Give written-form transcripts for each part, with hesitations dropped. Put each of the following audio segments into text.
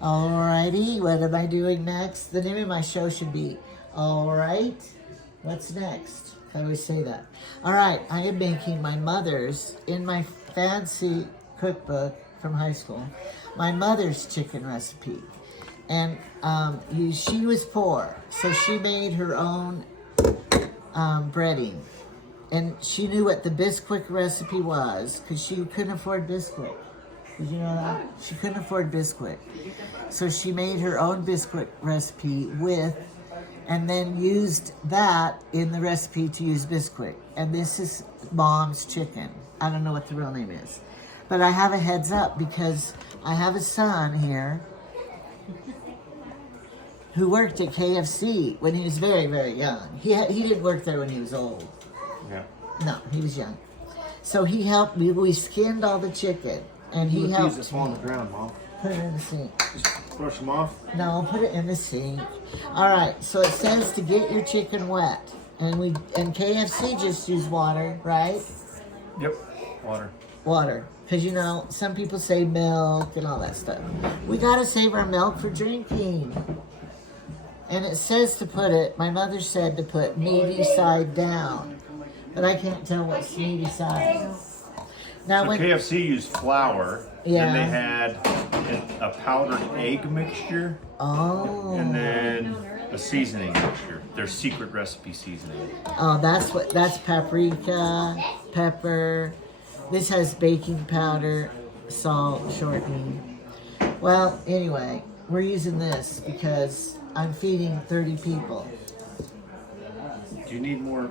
Alrighty, what am I doing next? The name of my show should be, alright, what's next? I always say that. Alright, I am making my mother's, in my fancy cookbook from high school, my mother's chicken recipe. And she was poor, so she made her own breading. And she knew what the bisquick recipe was, because she couldn't afford bisquick. Did you know that? She couldn't afford bisquick. So she made her own bisquick recipe and then used that in the recipe to use bisquick. And this is Mom's chicken. I don't know what the real name is. But I have a heads up because I have a son here who worked at KFC when he was very, very young. He didn't work there when he was old. Yeah. No, he was young. So he helped me. We skinned all the chicken. And he helped. These that fall on the ground, Mom. Put it in the sink. Just brush them off. No, put it in the sink. All right. So it says to get your chicken wet, and KFC just use water, right? Yep. Water. Water, because you know some people say milk and all that stuff. We gotta save our milk for drinking. And it says to put it. My mother said to put meaty side down, but I can't tell what's meaty side. Now, so KFC used flour, yeah. Then they had a powdered egg mixture, and then a seasoning mixture. Their secret recipe seasoning. Oh, that's paprika, pepper. This has baking powder, salt, shortening. Well, anyway, we're using this because I'm feeding 30 people. Do you need more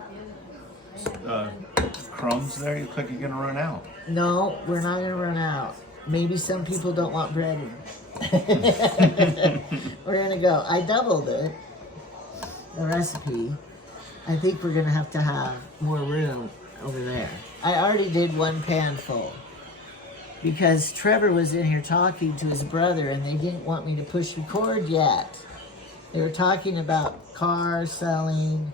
crumbs there? You look like you're gonna run out. No, we're not gonna run out. Maybe some people don't want breading. We're gonna go. I doubled it, the recipe. I think we're gonna have to have more room over there. I already did one pan full because Trevor was in here talking to his brother and they didn't want me to push record yet. They were talking about cars selling,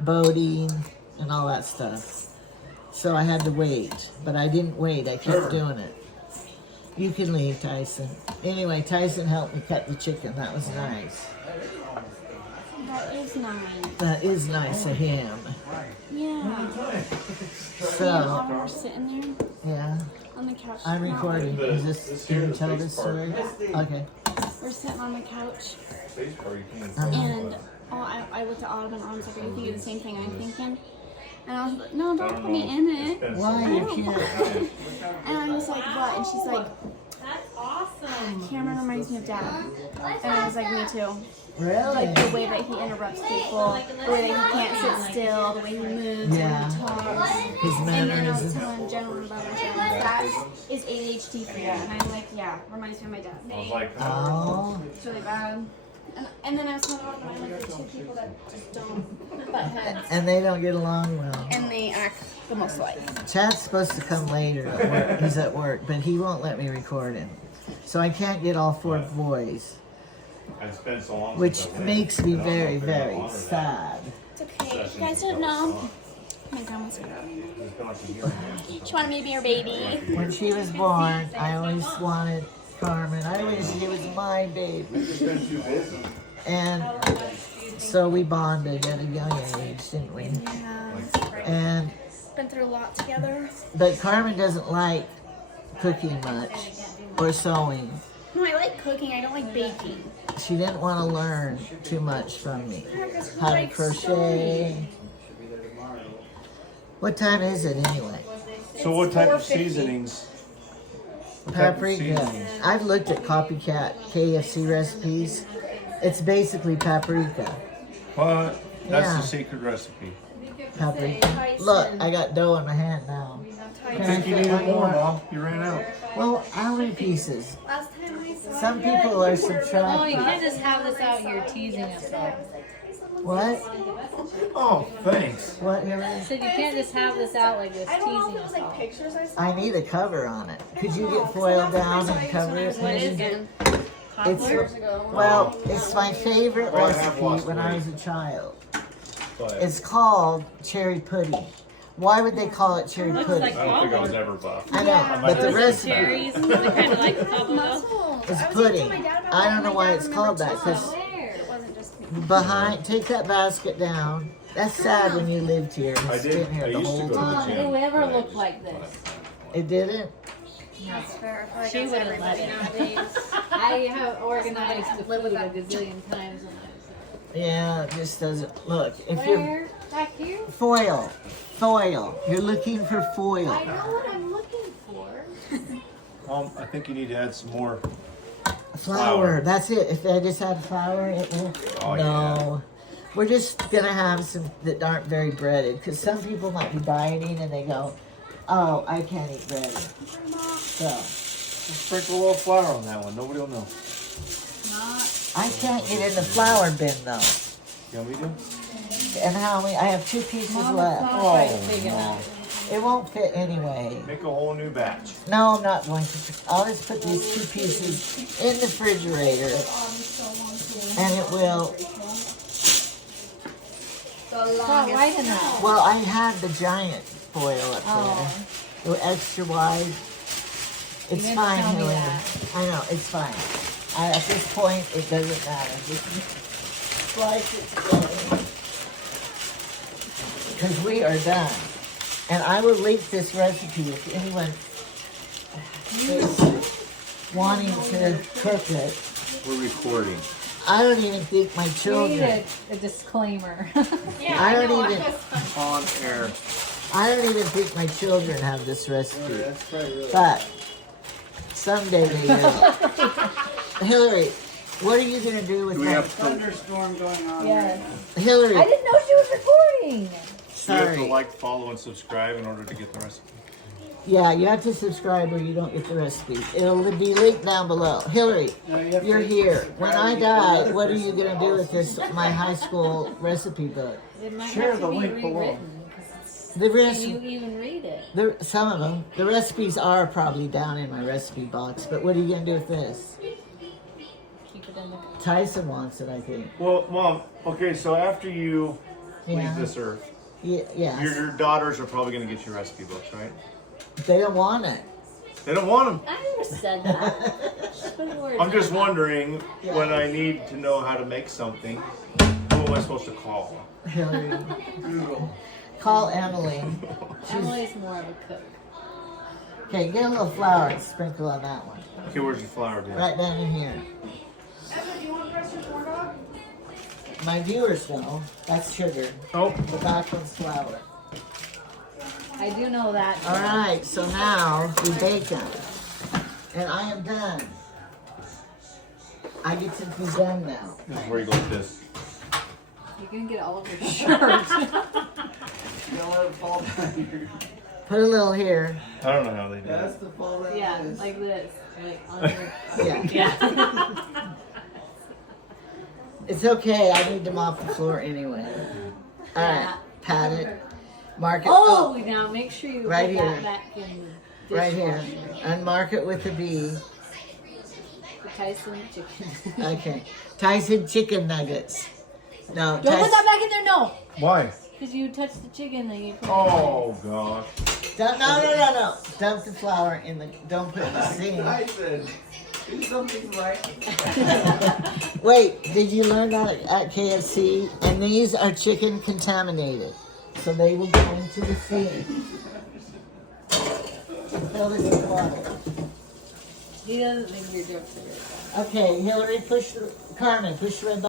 boating, and all that stuff. So I had to wait, but I didn't wait. I kept doing it. You can leave, Tyson. Anyway, Tyson helped me cut the chicken. That was nice. That is nice. That is nice of him. Yeah. So, We're sitting there yeah. on the couch. I'm recording. Is this, can you tell this story? Okay. We're sitting on the couch, Uh-huh. and I looked at Autumn and I was like, are you thinking the same thing I'm thinking? And I was like, no, don't put me in it. Why? You're cute. And I was like, what? And she's like, that's awesome. Cameron reminds me of Dad. And I was like, me too. Really? Like the way that he interrupts people, the way that he can't sit still, the way he moves, Yeah. the way he talks. His And then I was mannerisms. telling Gentleman about my dad. That is ADHD for you. And I'm like, yeah, reminds me of my dad. I was like, Oh. It's really bad. And then I was telling Autumn, I'm like, there's two people that just don't butt heads. And they don't get along well. And they act the most alike. Chad's supposed to come later. At work. He's at work, but he won't let me record him. So I can't get all four boys, which makes me very, very sad. It's okay. You guys don't know. My grandma's girl. She wanted me to be her baby. When she was born, I always wanted Carmen. I always said it was my baby. And so we bonded at a young age, didn't we? Yeah. And Been through a lot together. but Carmen doesn't like cooking much or sewing. No, I like cooking. I don't like baking. She didn't want to learn too much from me. How to crochet. What time is it anyway? so what type of 4:50. seasonings? What type of Paprika. seasonings? I've looked at copycat KFC recipes. It's basically paprika. What? That's Yeah. the secret recipe. Paprika. Look, I got dough in my hand now. I think you needed more, Mom. You ran out. Well, how many pieces? Last time I saw Some people are Oh, you subtracting. can't just have this out here teasing us. Though. What? Oh, thanks. What, I Hillary? said you can't just have this out like this I don't know if teasing it was us. like pictures I saw. I need a cover on it. Could you get foil down and cover it? What is maybe? it? It's, Years ago. well, it's my favorite recipe when I was a child. It's called cherry pudding. Why would they call it cherry Looks pudding? like I don't think I was ever buff. I know, Yeah. but the recipe cherries, is it kind of like the bubble gum? Muscle. is I was pudding. telling my dad about I that, don't and know my why dad it's called that, remembered 'cause too. It wasn't just me. behind, take that basket down. That's sad when you lived here. I It's did. been here I the used to whole go to the time. gym. Whoever looked like this. It didn't? That's fair. I feel like She that's wouldn't let everybody it. nowadays. I have organized the food a gazillion times. Yeah, it just doesn't. Look, if you're Where? Back here? foil, you're looking for foil. I know what I'm looking for. I think you need to add some more. Flour, that's it. If I just add flour, it will. Oh, No. We're just gonna have some that aren't very breaded, because some people might be dieting and they go, oh, I can't eat bread. So, Just sprinkle a little flour on that one. Nobody will know. I can't get in the flour bin though. You want me to? And how many? I have 2 pieces Mom, left. it's not quite big Mom. enough. It won't fit anyway. Make a whole new batch. No, I'm not going to. I'll just put these 2 pieces in the refrigerator, and it will. Not wide enough. Well, I had the giant foil up Oh. there. The extra wide. It's didn't fine, tell me Helena. that. I know, it's fine. At this point, it doesn't matter. Just slice it together. Because we are done. And I will link this recipe if anyone is wanting to cook it. We're recording. I don't even think my We need children. a disclaimer. I don't even. On air. I don't even think my children have this recipe. But someday they will. Hillary, what are you gonna do with Do we that? have to, Thunderstorm going on. Yes. Hillary, I didn't know she was recording. do we have to sorry. like, follow, and subscribe in order to get the recipe? Yeah, you have to subscribe or you don't get the recipe. It'll be linked down below. Hillary, No, you have you're to here. subscribe When to I get die, another what are you person gonna do with this, my high school recipe book? It might Share have the to be link below. rewritten. 'Cause The Can you recipe, even read it? some of them, the recipes are probably down in my recipe box, but what are you gonna do with this? Keep it in the. Tyson wants it, I think. Well, Mom, okay, so after you Yeah. leave this earth, Yes. your daughters are probably going to get your recipe books, right? They don't want it. They don't want them. I never said that. Just put words I'm just in. wondering when I need to know how to make something, who am I supposed to call? Hillary, Google. call Emily. Emily's more of a cook. Okay, get a little flour and sprinkle on that one. Okay, where's your flour, Dan? Right down in here. Emma, do you want to press your corn dog? My viewers know that's sugar. Oh, The back one's flour. I do know that. All right, so now we bake them. And I am done. I get to be done now. this is where you go with this. You're gonna get all over your shirt. Don't let it fall down here. Put a little here. I don't know how they do That's it. the fall down. Yeah, this. like this. Like on your. Yeah. Yeah. It's okay. I need them off the floor anyway. All right. Pat it. Mark it. Oh, now make sure you Right put here. that back in the Right here. dishwasher. And mark it with a B. The Tyson chicken. Okay. Tyson chicken nuggets. No, Don't put Tyson. that back in there, no. Why? Because you touched the chicken that you put Oh, gosh. No. Dump the flour in the. Don't put it in the sink. I said, do something right. Wait, did you learn that at KFC? And these are chicken contaminated. So they will go into the sink. Fill this with water. He doesn't think you're doing it. Okay, Hillary, push the, Carmen, push the red button.